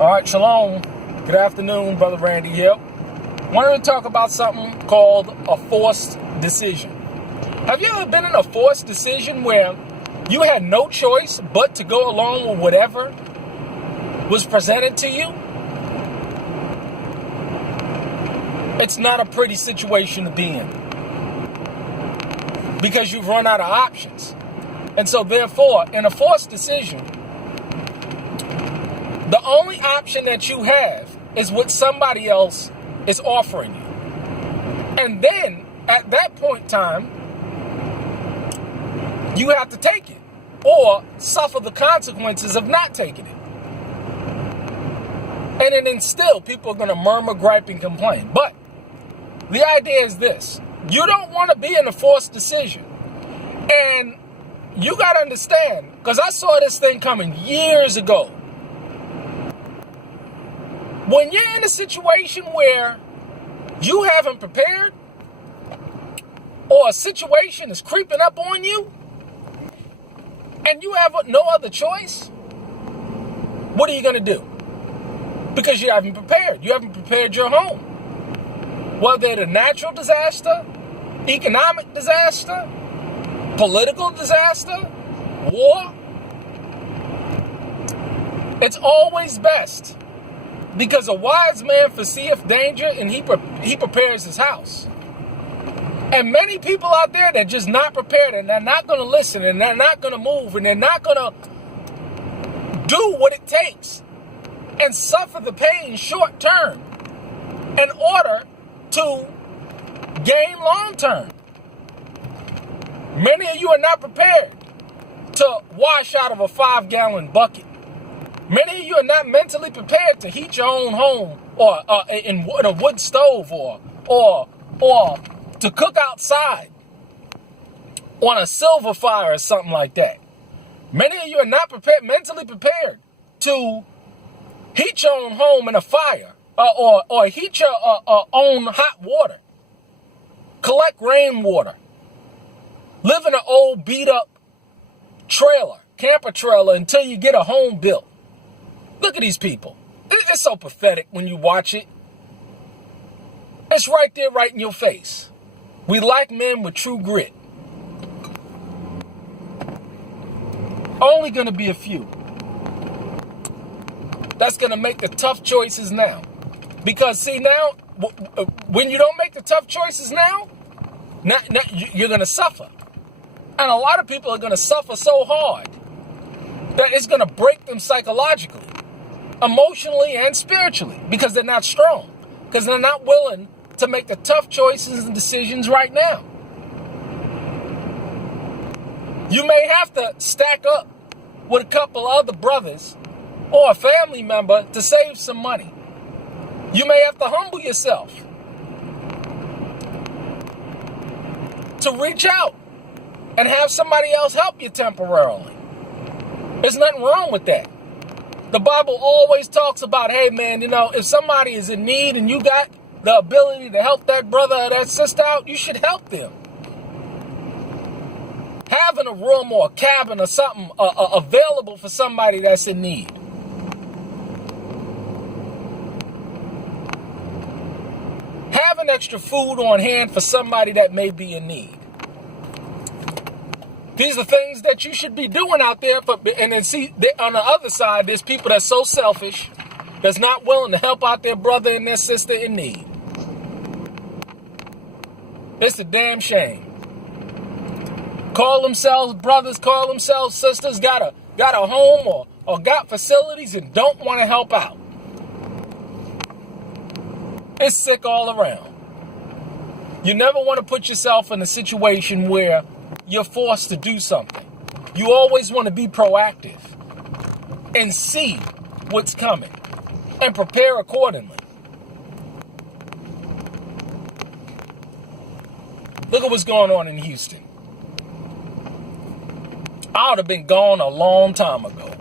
All right, shalom. Good afternoon, Brother Randy here. Wanted to talk about something called a forced decision. Have you ever been in a forced decision where you had no choice but to go along with whatever was presented to you? It's not a pretty situation to be in because you've run out of options. And so therefore, in a forced decision, the only option that you have is what somebody else is offering you. And then at that point in time, you have to take it or suffer the consequences of not taking it. And then still people are going to murmur, gripe, and complain. But the idea is this: you don't want to be in a forced decision. And you got to understand, because I saw this thing coming years ago. When you're in a situation where you haven't prepared, or a situation is creeping up on you, and you have no other choice, what are you going to do? Because you haven't prepared. You haven't prepared your home. Whether it's a natural disaster, economic disaster, political disaster, war, it's always best. Because a wise man foreseeth danger and he prepares his house. And many people out there that are just not prepared, and they're not going to listen, and they're not going to move, and they're not going to do what it takes and suffer the pain short term in order to gain long term. Many of you are not prepared to wash out of a 5-gallon bucket. Many of you are not mentally prepared to heat your own home, or in a wood stove, or to cook outside on a silver fire or something like that. Many of you are not mentally prepared to heat your own home in a fire, or heat your own hot water, collect rainwater, live in an old beat up camper trailer until you get a home built. Look at these people. It's so pathetic when you watch it. It's right there, right in your face. We like men with true grit. Only going to be a few that's going to make the tough choices now. Because see, now, when you don't make the tough choices now you're going to suffer. And a lot of people are going to suffer so hard that it's going to break them psychologically, emotionally, and spiritually, because they're not strong, because they're not willing to make the tough choices and decisions right now. You may have to stack up with a couple other brothers or a family member to save some money. You may have to humble yourself to reach out and have somebody else help you temporarily. There's nothing wrong with that. The Bible always talks about, hey man, if somebody is in need and you got the ability to help that brother or that sister out, you should help them. Having a room or a cabin or something available for somebody that's in need. Having extra food on hand for somebody that may be in need. These are things that you should be doing out there. And then see, on the other side, there's people that's so selfish, that's not willing to help out their brother and their sister in need. It's a damn shame. Call themselves brothers, call themselves sisters, got a home or got facilities and don't want to help out. It's sick all around. You never want to put yourself in a situation where you're forced to do something. You always want to be proactive and see what's coming and prepare accordingly. Look at what's going on in Houston. I would have been gone a long time ago.